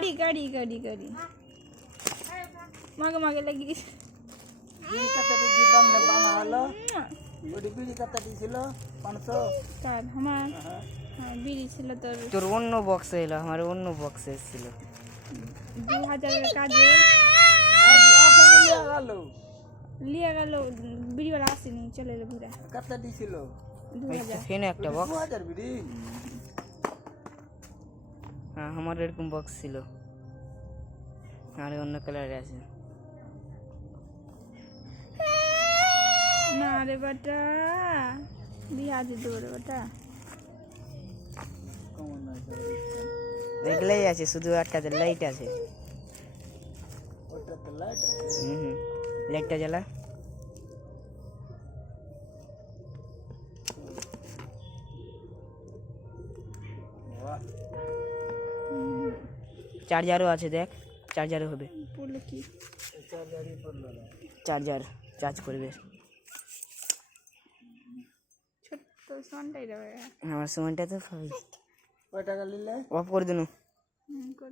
গাড়ি গাড়ি গাড়ি গাড়ি মাগে মাগে লাগি কতটি জীবন নে বানা হলো ওডি বিড়ি কতটি ছিল 500 কার আমার হ্যাঁ বিড়ি ছিল তোর অন্য বক্সে এলো আমার অন্য বক্সে ছিল 2000 এর কাজে লিয়া গেল বিড়িওয়ালা আসেনি চলে এলো ঘুরে কতটি ছিল 2000 ফেনে একটা বক্স 2000 বিড়ি হ্যাঁ আমার এরকম বক্স ছিল আর অন্য কালারে আছে না রে বেটা বিয়া দে দো রে বেটা কেমন আছে এগুলাই আছে শুধু একটা লাইট আছে ওটা তো লাইট আছে লাইটটা জ্বালা বাহ চার্জারও আছে দেখ চার্জারও হবে পড়লো কি চার্জারই পড়লো না চার্জার চার্জ করবে ছোট্ট সনটাই দেবে আমার সময়টা তো কয় টাকা নিলে অফ করে দিন করে